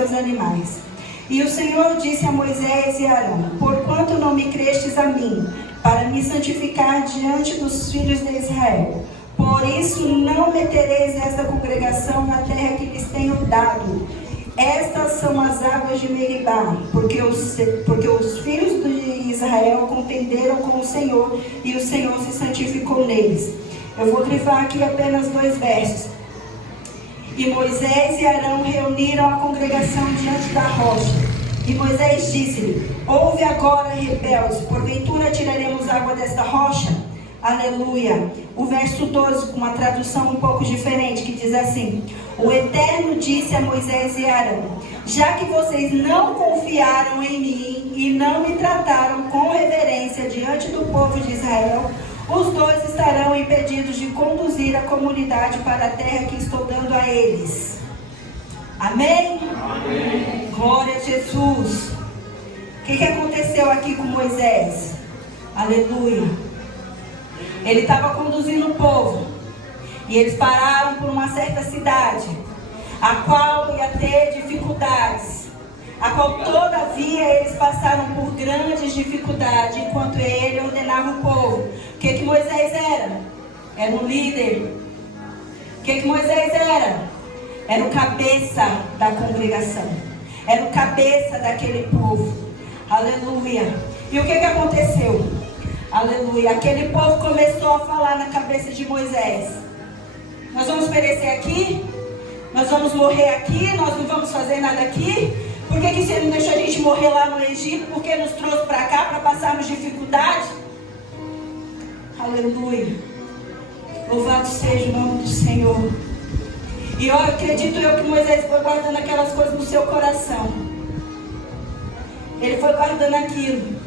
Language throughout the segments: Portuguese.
seus animais. E o Senhor disse a Moisés e a Arão: porquanto não me crestes a mim, para me santificar diante dos filhos de Israel, por isso não metereis esta congregação na terra que lhes tenho dado. Estas são as águas de Meribá, porque os filhos de Israel contenderam com o Senhor, e o Senhor se santificou neles. Eu vou grifar aqui apenas 2 versos. E Moisés e Arão reuniram a congregação diante da rocha. E Moisés disse-lhe: ouve agora, rebeldes, porventura tiraremos água desta rocha? Aleluia. O verso 12, com uma tradução um pouco diferente, que diz assim: o Eterno disse a Moisés e Arão: já que vocês não confiaram em mim e não me trataram com reverência diante do povo de Israel, os 2 estarão impedidos de conduzir a comunidade para a terra que estou dando a eles. Amém? Amém. Glória a Jesus. O que aconteceu aqui com Moisés? Aleluia. Ele estava conduzindo o povo. E eles pararam por uma certa cidade, a qual ia ter dificuldades, a qual todavia eles passaram por grandes dificuldades, enquanto ele ordenava o povo. O que Moisés era? Era um líder. O que Moisés era? Era o cabeça da congregação. Era o cabeça daquele povo. Aleluia. E o que aconteceu? Aleluia. Aquele povo começou a falar na cabeça de Moisés: nós vamos perecer aqui? Nós vamos morrer aqui? Nós não vamos fazer nada aqui? Por que você não deixou a gente morrer lá no Egito? Por que nos trouxe para cá para passarmos dificuldade? Aleluia. Louvado seja o nome do Senhor. E eu acredito que Moisés foi guardando aquelas coisas no seu coração. Ele foi guardando aquilo.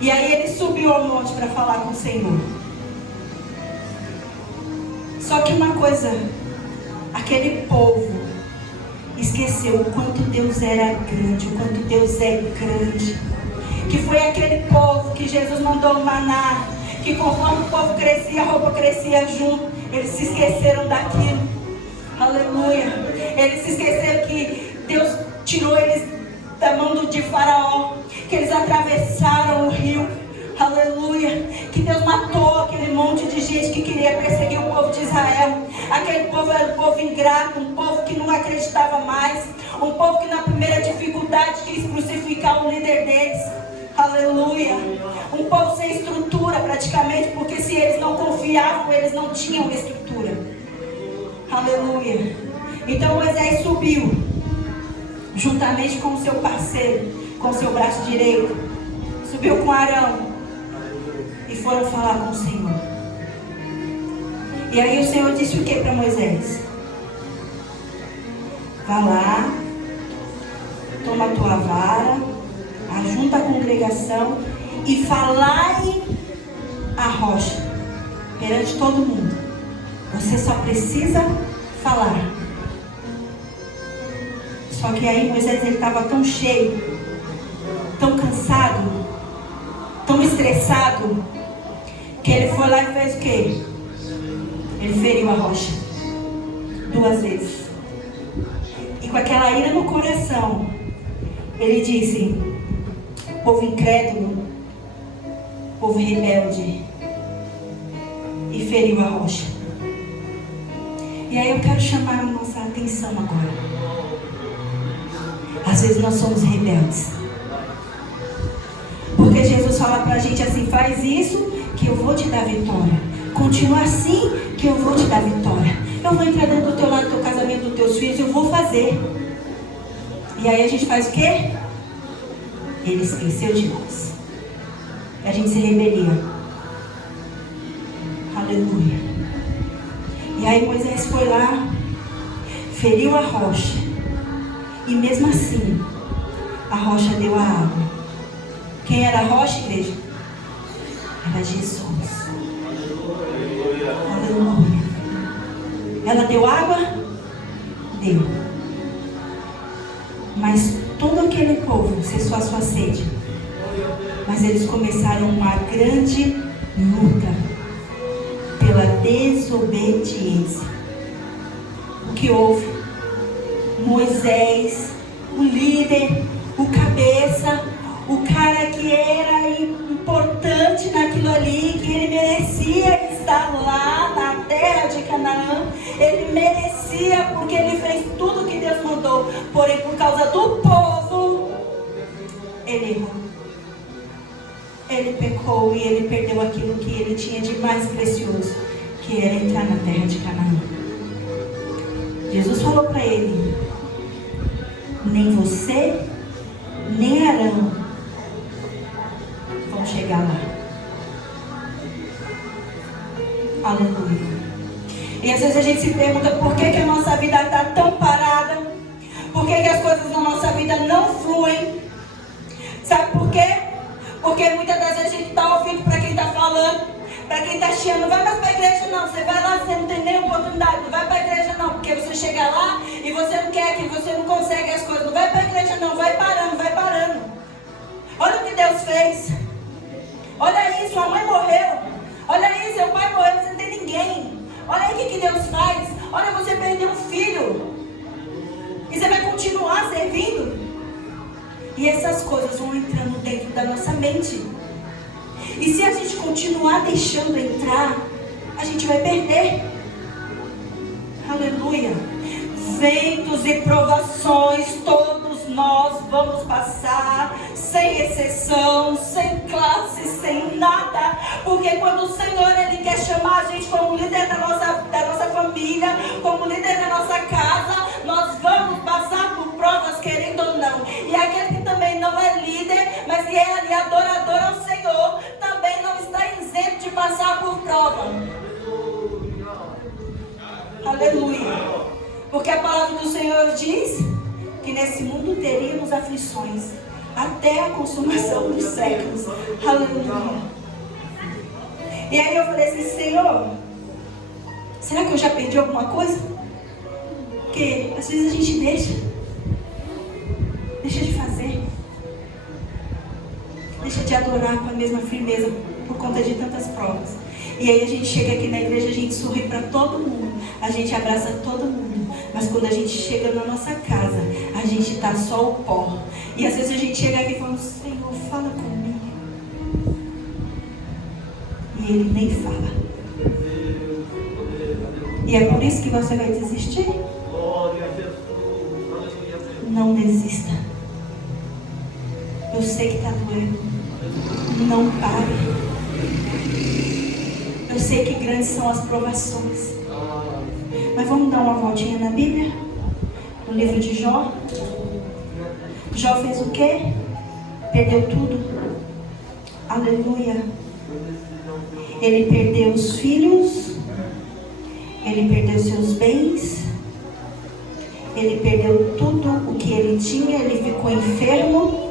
E aí ele subiu ao monte para falar com o Senhor. Só que uma coisa, aquele povo esqueceu o quanto Deus era grande, o quanto Deus é grande. Que foi aquele povo que Jesus mandou o maná, que conforme o povo crescia, a roupa crescia junto. Eles se esqueceram daquilo. Aleluia. Eles se esqueceram que Deus tirou eles da mão de Faraó, que eles atravessaram o rio. Aleluia. Que Deus matou aquele monte de gente que queria perseguir o povo de Israel. Aquele povo era um povo ingrato, um povo que não acreditava mais, um povo que na primeira dificuldade quis crucificar o líder deles. Aleluia. Um povo sem estrutura praticamente, porque se eles não confiavam, eles não tinham estrutura. Aleluia. Então Moisés subiu, juntamente com o seu parceiro, com o seu braço direito, subiu com Arão, e foram falar com o Senhor. E aí o Senhor disse o que para Moisés? Vá lá, toma a tua vara, ajunta a congregação e falai a rocha perante todo mundo. Você só precisa falar. Só que aí Moisés estava tão cheio, tão cansado, tão estressado, que ele foi lá e fez o quê? Ele feriu a rocha 2 vezes. E com aquela ira no coração, ele disse: povo incrédulo, povo rebelde, e feriu a rocha. E aí eu quero chamar a nossa atenção agora. Às vezes nós somos rebeldes, porque Jesus fala pra gente assim: faz isso que eu vou te dar vitória, continua assim que eu vou te dar vitória, eu vou entrar dentro do teu lado, do teu casamento, dos teus filhos, eu vou fazer. E aí a gente faz o quê? Ele esqueceu de nós, a gente se rebelia. Aleluia. E aí Moisés foi lá, feriu a rocha, e mesmo assim a rocha deu a água. Quem era a rocha, igreja? Era Jesus. Aleluia. Ela deu água? Deu. Mas todo aquele povo cessou a sua sede. Mas eles começaram uma grande luta pela desobediência. O que houve? Um Moisés, o líder, o cabeça, o cara que era importante naquilo ali, que ele merecia estar lá na terra de Canaã. Ele merecia, porque ele fez tudo o que Deus mandou. Porém, por causa do povo, ele errou. Ele pecou e ele perdeu aquilo que ele tinha de mais precioso, que era entrar na terra de Canaã. Jesus falou para ele: nem você, nem Arão vão chegar lá. Aleluia. E às vezes a gente se pergunta por que a nossa vida está tão parada, por que as coisas na nossa vida não fluem. Sabe por quê? Porque muitas das vezes a gente está ouvindo para quem está falando, para quem está chiando: não vai mais para a igreja não, você vai lá, você não tem nem oportunidade, não vai para a igreja não, porque você chega lá e você não quer, que você não consegue as coisas, não vai para a igreja não, vai parando, vai parando. Olha o que Deus fez. Olha aí, sua mãe morreu. Olha aí, seu pai morreu, você não tem ninguém. Olha aí o que Deus faz. Olha, você perdeu um filho e você vai continuar servindo. E essas coisas vão entrando dentro da nossa mente. E se a gente continuar deixando entrar, a gente vai perder. Aleluia. Ventos e provações todos nós vamos passar, sem exceção, sem classe, sem nada. Porque quando o Senhor Ele quer chamar a gente como líder da nossa família, como líder da nossa casa, nós vamos passar por provas, querendo ou não. E aquele que também não é líder, mas que é ali adorador ao Senhor, também não está isento de passar por prova. Aleluia. Porque a palavra do Senhor diz que nesse mundo teríamos aflições até a consumação dos séculos. Aleluia. E aí eu falei assim: Senhor, será que eu já perdi alguma coisa? Porque às vezes a gente deixa de fazer, deixa de adorar com a mesma firmeza por conta de tantas provas. E aí a gente chega aqui na igreja, a gente sorri para todo mundo, a gente abraça todo mundo, mas quando a gente chega na nossa casa, a gente tá só o pó. E às vezes a gente chega aqui e fala: Senhor, fala comigo. E Ele nem fala. E é por isso que você vai desistir? Não desista. Eu sei que está doendo. Não pare. Eu sei que grandes são as provações. Mas vamos dar uma voltinha na Bíblia? No livro de Jó. Jó fez o quê? Perdeu tudo. Aleluia. Ele perdeu os filhos. Ele perdeu seus bens. Ele perdeu tudo o que ele tinha. Ele ficou enfermo.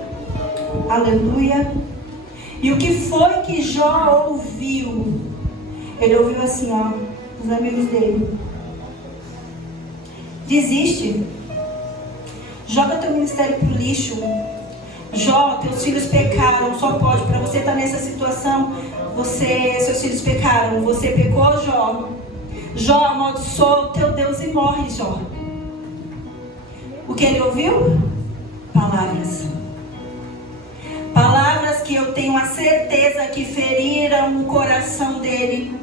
Aleluia. E o que foi que Jó ouviu? Ele ouviu assim, ó, dos amigos dele: desiste. Joga teu ministério pro lixo. Jó, teus filhos pecaram. Só pode, para você estar nessa situação, seus filhos pecaram. Você pecou, Jó. Jó, amaldiçoa o teu Deus e morre, Jó. O que ele ouviu? Palavras. Palavras que eu tenho a certeza que feriram o coração dele.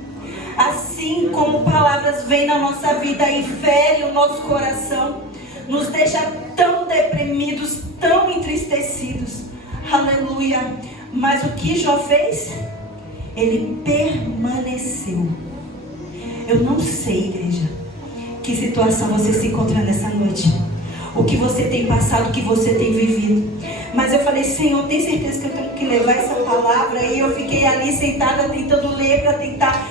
Assim como palavras vêm na nossa vida e ferem o nosso coração, nos deixa tão deprimidos, tão entristecidos. Aleluia. Mas o que Jó fez? Ele permaneceu. Eu não sei, igreja, que situação você se encontra nessa noite, o que você tem passado, o que você tem vivido. Mas eu falei: Senhor, tem certeza que eu tenho que levar essa palavra? E eu fiquei ali sentada tentando ler para tentar.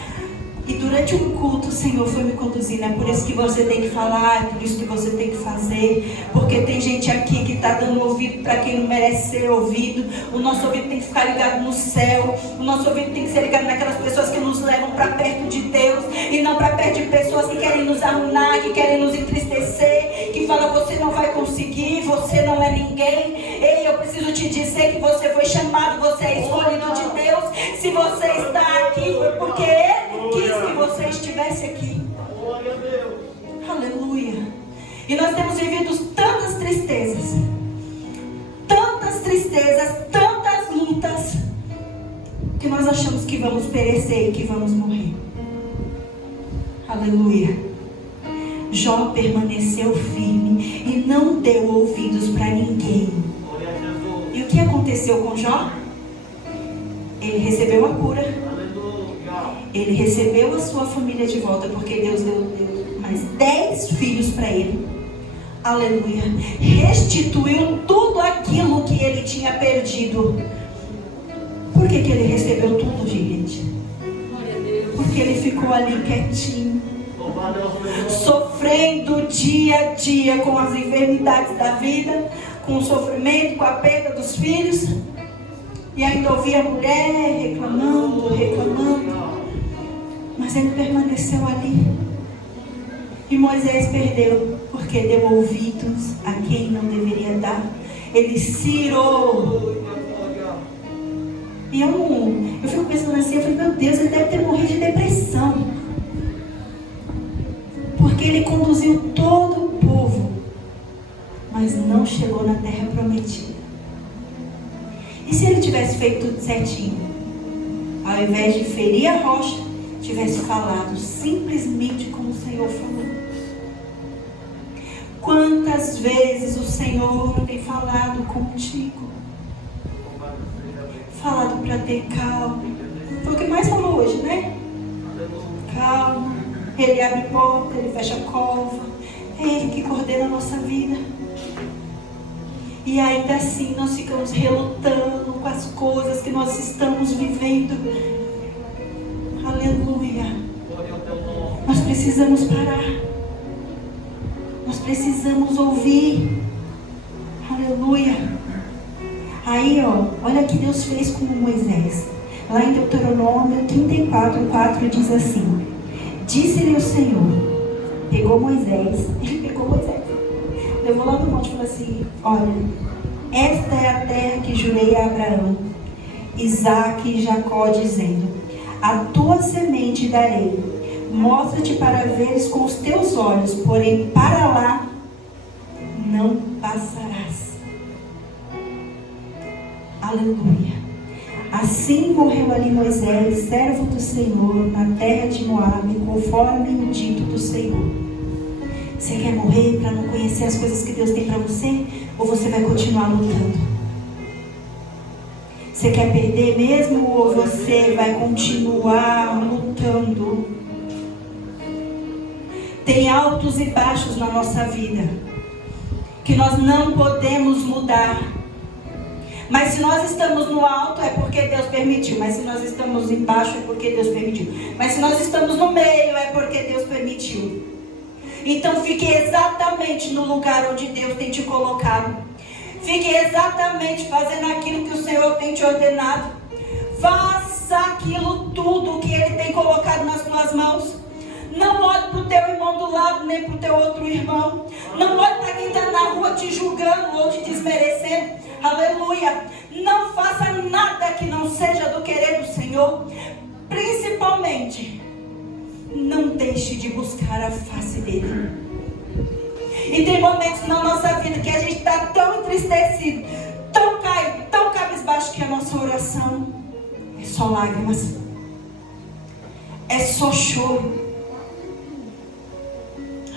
E durante um culto o Senhor foi me conduzindo. É por isso que você tem que falar, é por isso que você tem que fazer. Porque tem gente aqui que está dando ouvido para quem não merece ser ouvido. O nosso ouvido tem que ficar ligado no céu. O nosso ouvido tem que ser ligado naquelas pessoas que nos levam para perto de Deus. E não para perto de pessoas que querem nos arruinar, que querem nos entristecer, que falam: você não vai conseguir, você não é ninguém. Ei, eu preciso te dizer que você foi chamado, você é escolhido de Deus. Se você está aqui, foi porque Ele quis que você estivesse aqui. Aleluia. E nós temos vivido tristezas, tantas lutas, que nós achamos que vamos perecer e que vamos morrer. Aleluia. Jó permaneceu firme e não deu ouvidos para ninguém. E o que aconteceu com Jó? Ele recebeu a cura. Ele recebeu a sua família de volta, porque Deus deu mais 10 filhos para ele. Aleluia. Restituiu tudo aquilo que ele tinha perdido. Por que ele recebeu tudo, gente? Porque ele ficou ali quietinho, sofrendo dia a dia com as enfermidades da vida, com o sofrimento, com a perda dos filhos, e ainda ouvia a mulher reclamando, mas ele permaneceu ali. E Moisés perdeu, porque deu ouvidos a quem não deveria dar. Ele se irou. E eu fico pensando assim, eu falei, meu Deus, ele deve ter morrido de depressão, porque ele conduziu todo o povo, mas não chegou na terra prometida. E se ele tivesse feito tudo certinho, ao invés de ferir a rocha, tivesse falado simplesmente como o Senhor falou? Quantas vezes o Senhor tem falado contigo? Falado para ter calma. Foi o que mais falou hoje, né? Calma. Ele abre porta, ele fecha a cova. É Ele que coordena a nossa vida. E ainda assim nós ficamos relutando com as coisas que nós estamos vivendo. Aleluia. Nós precisamos parar. Nós precisamos ouvir. Aleluia. Aí, olha o que Deus fez com Moisés. Lá em Deuteronômio 34:4 diz assim: disse-lhe o Senhor, pegou Moisés, levou lá no monte e falou assim: olha, esta é a terra que jurei a Abraão, Isaque e Jacó, dizendo: a tua semente darei, mostra-te para veres com os teus olhos, porém para lá não passarás. Aleluia. Assim morreu ali Moisés, servo do Senhor, na terra de Moabe, conforme o dito do Senhor. Você quer morrer para não conhecer as coisas que Deus tem para você? Ou você vai continuar lutando? Você quer perder mesmo? Ou você vai continuar lutando? Tem altos e baixos na nossa vida que nós não podemos mudar. Mas se nós estamos no alto é porque Deus permitiu. Mas se nós estamos embaixo é porque Deus permitiu. Mas se nós estamos no meio é porque Deus permitiu. Então fique exatamente no lugar onde Deus tem te colocado. Fique exatamente fazendo aquilo que o Senhor tem te ordenado. Faça aquilo tudo que Ele tem colocado nas tuas mãos. Não olhe para o teu irmão do lado, nem para o teu outro irmão. Não olhe para quem está na rua te julgando ou te desmerecendo. Aleluia. Não faça nada que não seja do querer do Senhor. Principalmente, não deixe de buscar a face dele. E tem momentos na nossa vida que a gente está tão entristecido, tão caído, tão cabisbaixo, que a nossa oração é só lágrimas, é só choro.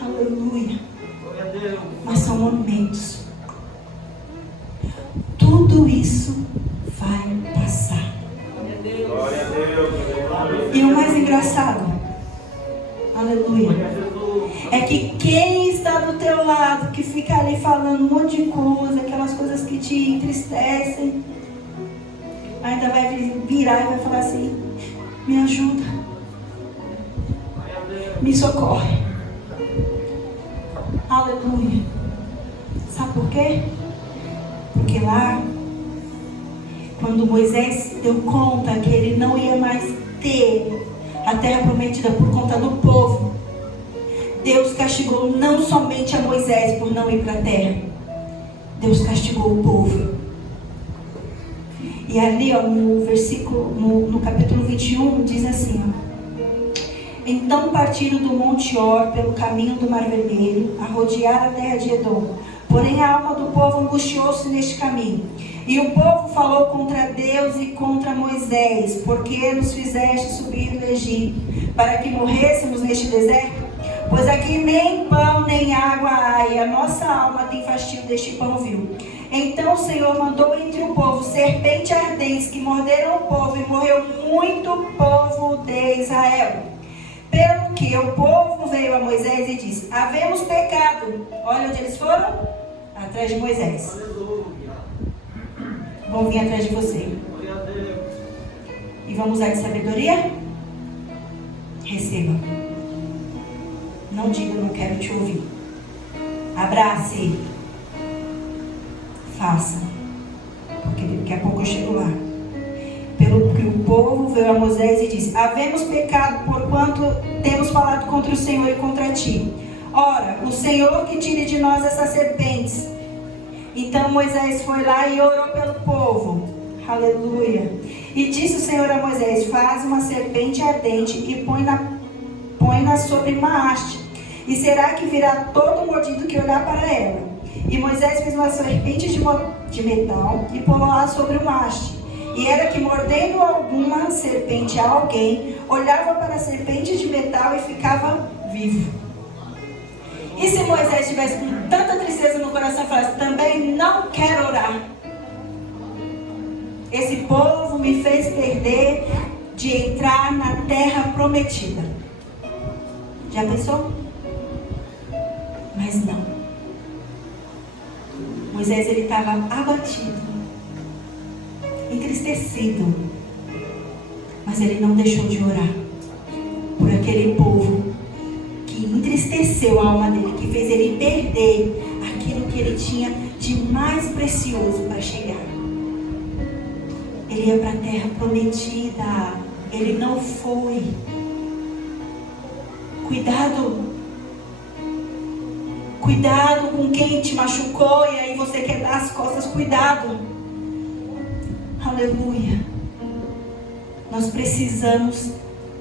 Aleluia. Mas são momentos. Tudo isso vai passar. E o mais engraçado, aleluia, é que quem está do teu lado, que fica ali falando um monte de coisa, aquelas coisas que te entristecem, ainda vai virar e vai falar assim: me ajuda, me socorre. Aleluia. Sabe por quê? Porque lá, quando Moisés deu conta que ele não ia mais ter a terra prometida por conta do povo, Deus castigou não somente a Moisés por não ir para a terra. Deus castigou o povo. E ali, no versículo, no capítulo 21, diz assim: então partiram do Monte Or pelo caminho do Mar Vermelho, a rodear a terra de Edom, Porém a alma do povo angustiou-se neste caminho. E o povo falou contra Deus e contra Moisés: por que nos fizeste subir do Egito, para que morrêssemos neste deserto? Pois aqui nem pão nem água há, e a nossa alma tem fastio deste pão vil. Então o Senhor mandou entre o povo serpentes ardentes que morderam o povo, e morreu muito povo de Israel. Pelo que o povo veio a Moisés e disse: havemos pecado. Olha onde eles foram? Atrás de Moisés. Vão vir atrás de você. E vamos usar de sabedoria? Receba. Não diga: não quero te ouvir. Abrace. Faça. Porque daqui a pouco eu chego lá. Pelo que o povo veio a Moisés e disse: havemos pecado, porquanto temos falado contra o Senhor e contra ti. Ora, o Senhor que tire de nós essas serpentes. Então Moisés foi lá e orou pelo povo. Aleluia. E disse o Senhor a Moisés: faz uma serpente ardente e põe-na sobre uma haste. E será que virá todo mordido que olhar para ela. E Moisés fez uma serpente de metal e pô-la sobre uma haste. E era que, mordendo alguma serpente a alguém, olhava para a serpente de metal e ficava vivo. E se Moisés estivesse com tanta tristeza no coração e falasse: também não quero orar. Esse povo me fez perder de entrar na terra prometida. Já pensou? Mas não. Moisés, ele estava abatido, entristecido, mas ele não deixou de orar por aquele povo que entristeceu a alma dele, que fez ele perder aquilo que ele tinha de mais precioso para chegar. Ele ia para a terra prometida, ele não foi. Cuidado com quem te machucou e aí você quer dar as costas. Cuidado. Aleluia. Nós precisamos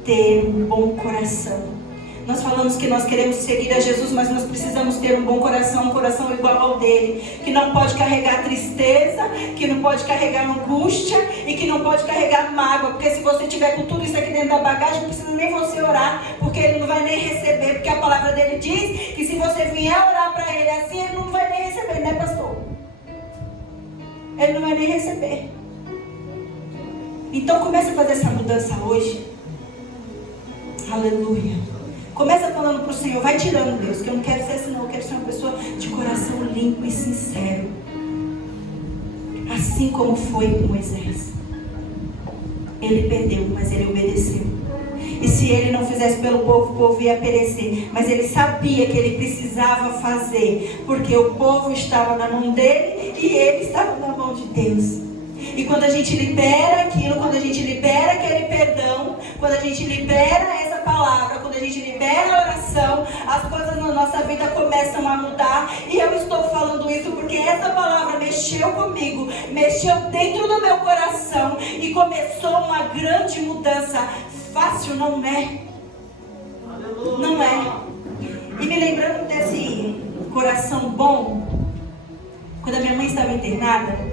ter um bom coração. Nós falamos que nós queremos seguir a Jesus, mas nós precisamos ter um bom coração, um coração igual ao dele, que não pode carregar tristeza, que não pode carregar angústia e que não pode carregar mágoa, porque se você tiver com tudo isso aqui dentro da bagagem, não precisa nem você orar, porque ele não vai nem receber, porque a palavra dele diz que se você vier orar para ele assim, ele não vai nem receber, né, pastor? Ele não vai nem receber. Então comece a fazer essa mudança hoje. Aleluia. Começa falando para o Senhor: vai tirando, Deus, que eu não quero ser assim não, eu quero ser uma pessoa de coração limpo e sincero. Assim como foi com Moisés. Ele perdeu, mas ele obedeceu. E se ele não fizesse pelo povo, o povo ia perecer. Mas ele sabia que ele precisava fazer, porque o povo estava na mão dele e ele estava na mão de Deus. E quando a gente libera aquilo, quando a gente libera aquele perdão, quando a gente libera essa palavra, quando a gente libera a oração, as coisas na nossa vida começam a mudar. E eu estou falando isso porque essa palavra mexeu comigo, mexeu dentro do meu coração e começou uma grande mudança. Fácil não é. Não é. E me lembrando desse coração bom, quando a minha mãe estava internada,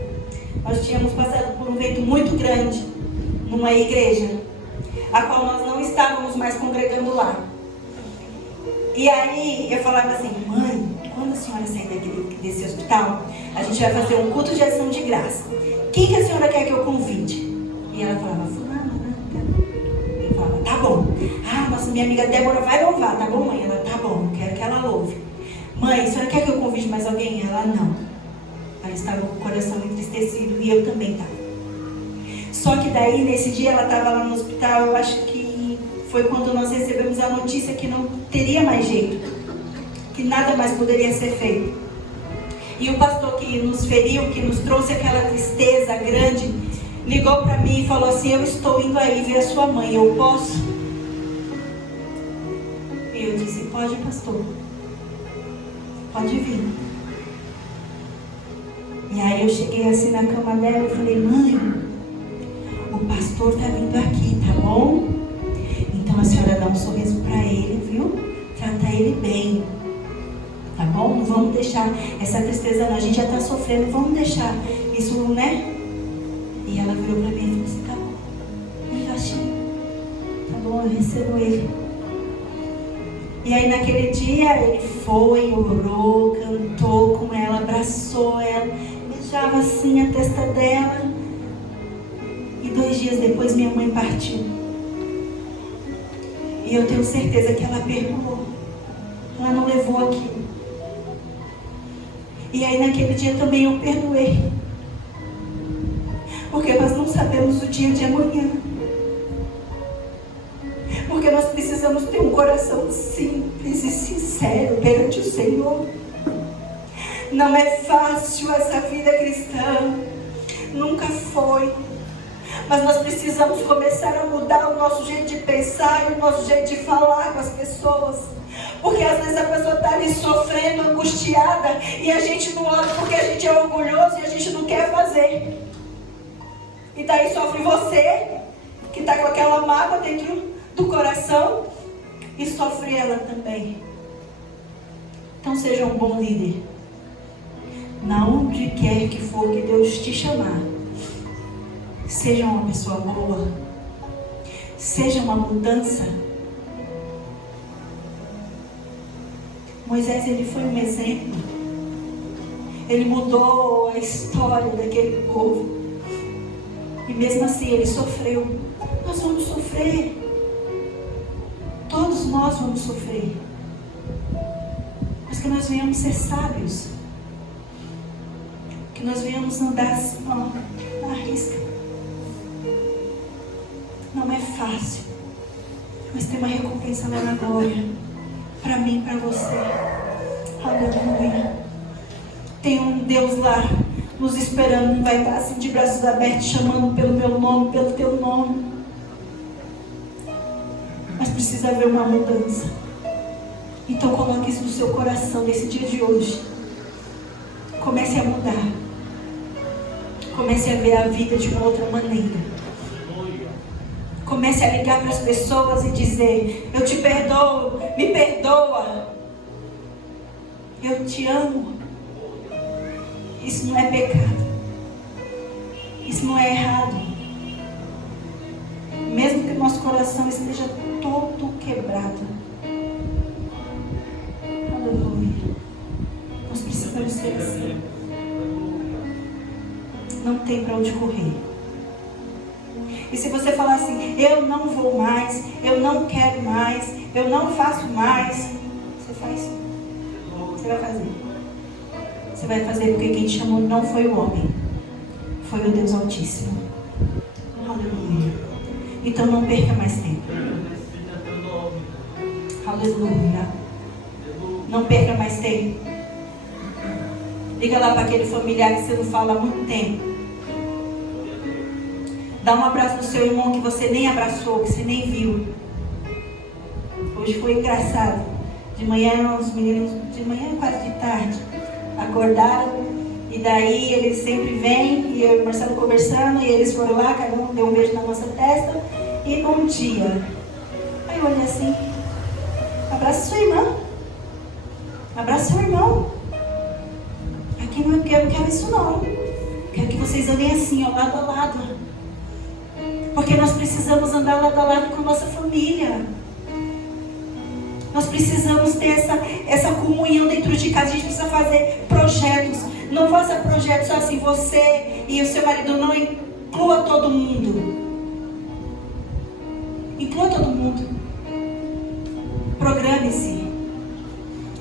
nós tínhamos passado por um evento muito grande numa igreja, a qual nós não estávamos mais congregando lá. E aí eu falava assim: mãe, quando a senhora sair desse hospital, a gente vai fazer um culto de ação de graça. Quem que a senhora quer que eu convide? E ela falava: fulana, eu falava: tá bom. Ah, nossa, minha amiga Débora vai louvar, tá bom, mãe? Ela: tá bom, quero que ela louve. Mãe, a senhora quer que eu convide mais alguém? Ela: não. Ela estava com o coração entristecido e eu também estava. Só que daí, nesse dia, ela estava lá no hospital. Eu acho que foi quando nós recebemos a notícia que não teria mais jeito, que nada mais poderia ser feito. E o pastor que nos feriu, que nos trouxe aquela tristeza grande, ligou para mim e falou assim: eu estou indo aí ver a sua mãe, eu posso? E eu disse: pode, pastor, pode vir. E aí eu cheguei assim na cama dela e falei: mãe, o pastor está vindo aqui, tá bom? Então a senhora dá um sorriso para ele, viu? Trata ele bem. Tá bom? Não vamos deixar essa tristeza, não. A gente já está sofrendo, vamos deixar isso, né? E ela virou para mim e falou assim: tá bom, vem baixinho. Tá bom, eu recebo ele. E aí naquele dia ele foi, orou, cantou com ela, abraçou ela, beijava assim a testa dela. E 2 dias depois minha mãe partiu. E eu tenho certeza que ela perdoou. Ela não levou aquilo. E aí naquele dia também eu perdoei. Porque nós não sabemos o dia de amanhã. Porque nós precisamos ter um coração simples e sincero perante o Senhor. Não é fácil essa vida cristã. Nunca foi. Mas nós precisamos começar a mudar o nosso jeito de pensar e o nosso jeito de falar com as pessoas. Porque às vezes a pessoa está ali sofrendo, angustiada, e a gente não ora porque a gente é orgulhoso e a gente não quer fazer. E daí sofre você, que está com aquela mágoa dentro do coração, e sofre ela também. Então seja um bom líder. Na onde quer que for que Deus te chamar, seja uma pessoa boa, seja uma mudança. Moisés, ele foi um exemplo. Ele mudou a história daquele povo. E mesmo assim ele sofreu. Nós vamos sofrer. Todos nós vamos sofrer. Mas que nós venhamos ser sábios. Que nós venhamos andar assim, ó, na risca. Não é fácil. Mas tem uma recompensa lá na glória. Para mim, para você. Aleluia. Tem um Deus lá nos esperando, não vai estar assim de braços abertos, chamando pelo meu nome, pelo teu nome. Mas precisa haver uma mudança. Então coloque isso no seu coração nesse dia de hoje. Comece a mudar. Comece a ver a vida de uma outra maneira. Comece a ligar para as pessoas e dizer: eu te perdoo, me perdoa. Eu te amo. Isso não é pecado. Isso não é errado. Mesmo que o nosso coração esteja todo quebrado. Aleluia. Nós precisamos ser assim. Não tem para onde correr. E se você falar assim: eu não vou mais, eu não quero mais, eu não faço mais, você faz sim. Você vai fazer. Você vai fazer porque quem te chamou não foi o homem, foi o Deus Altíssimo. Aleluia. Então não perca mais tempo. Aleluia. Não perca mais tempo. Liga lá para aquele familiar que você não fala há muito tempo. Dá um abraço no seu irmão que você nem abraçou, que você nem viu. Hoje foi engraçado. De manhã, os meninos, de manhã quase de tarde, acordaram. E daí eles sempre vêm, e eu e o Marcelo conversando, e eles foram lá, cada um deu um beijo na nossa testa. E bom dia. Aí eu olhei assim: abraça sua irmã. Abraça seu irmão. Aqui não é porque eu não quero isso não. Quero que vocês andem assim, ó, lado a lado. Porque nós precisamos andar lado a lado com a nossa família. Nós precisamos ter essa comunhão dentro de casa. A gente precisa fazer projetos. Não faça projetos só assim, você e o seu marido. Não, inclua todo mundo. Inclua todo mundo. Programe-se.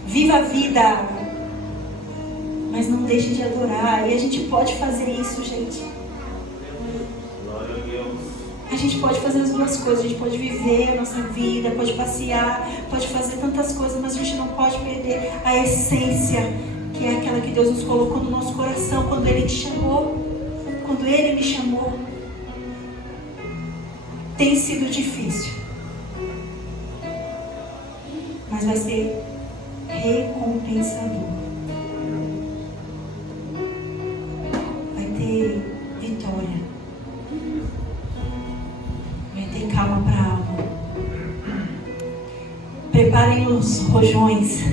Viva a vida. Mas não deixe de adorar. E a gente pode fazer isso, gente. A gente pode fazer as duas coisas. A gente pode viver a nossa vida, pode passear, pode fazer tantas coisas, mas a gente não pode perder a essência, que é aquela que Deus nos colocou no nosso coração quando Ele te chamou, quando Ele me chamou. Tem sido difícil, mas vai ser recompensador. Vai ter vitória. Calma para a alma. Preparem os rojões.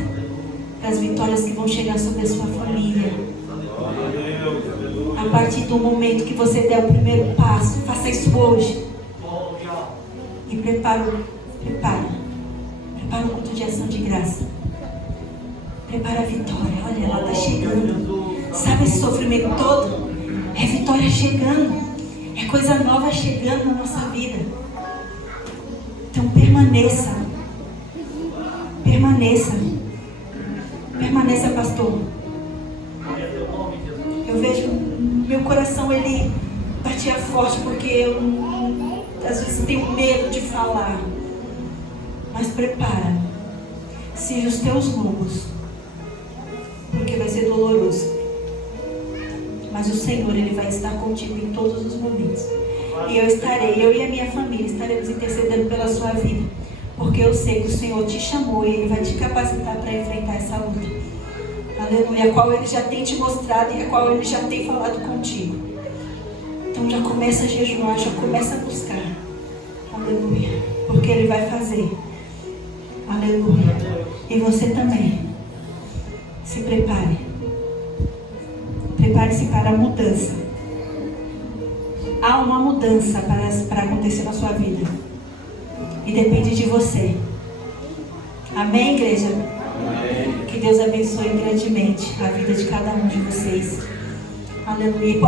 das vitórias que vão chegar sobre a sua família. A partir do momento que você der o primeiro passo, faça isso hoje. E prepara o culto de ação de graça. Prepara a vitória. Olha, ela está chegando. Sabe esse sofrimento todo? É vitória chegando. É coisa nova chegando na nossa vida. Então permaneça. Permaneça, pastor. Eu vejo, meu coração, ele batia forte, porque eu às vezes tenho medo de falar. Mas prepara. Siga os teus rumos, porque vai ser doloroso. Mas o Senhor, Ele vai estar contigo em todos os momentos. E eu e a minha família estaremos intercedendo pela sua vida, porque eu sei que o Senhor te chamou e Ele vai te capacitar para enfrentar essa luta. Aleluia, a qual Ele já tem te mostrado e a qual Ele já tem falado contigo. Então já começa a jejuar, já começa a buscar. Aleluia, porque Ele vai fazer. Aleluia. E você também. Se prepare. Prepare-se para a mudança. Há uma mudança para acontecer na sua vida. E depende de você. Amém, igreja? Amém. Que Deus abençoe grandemente a vida de cada um de vocês. Aleluia.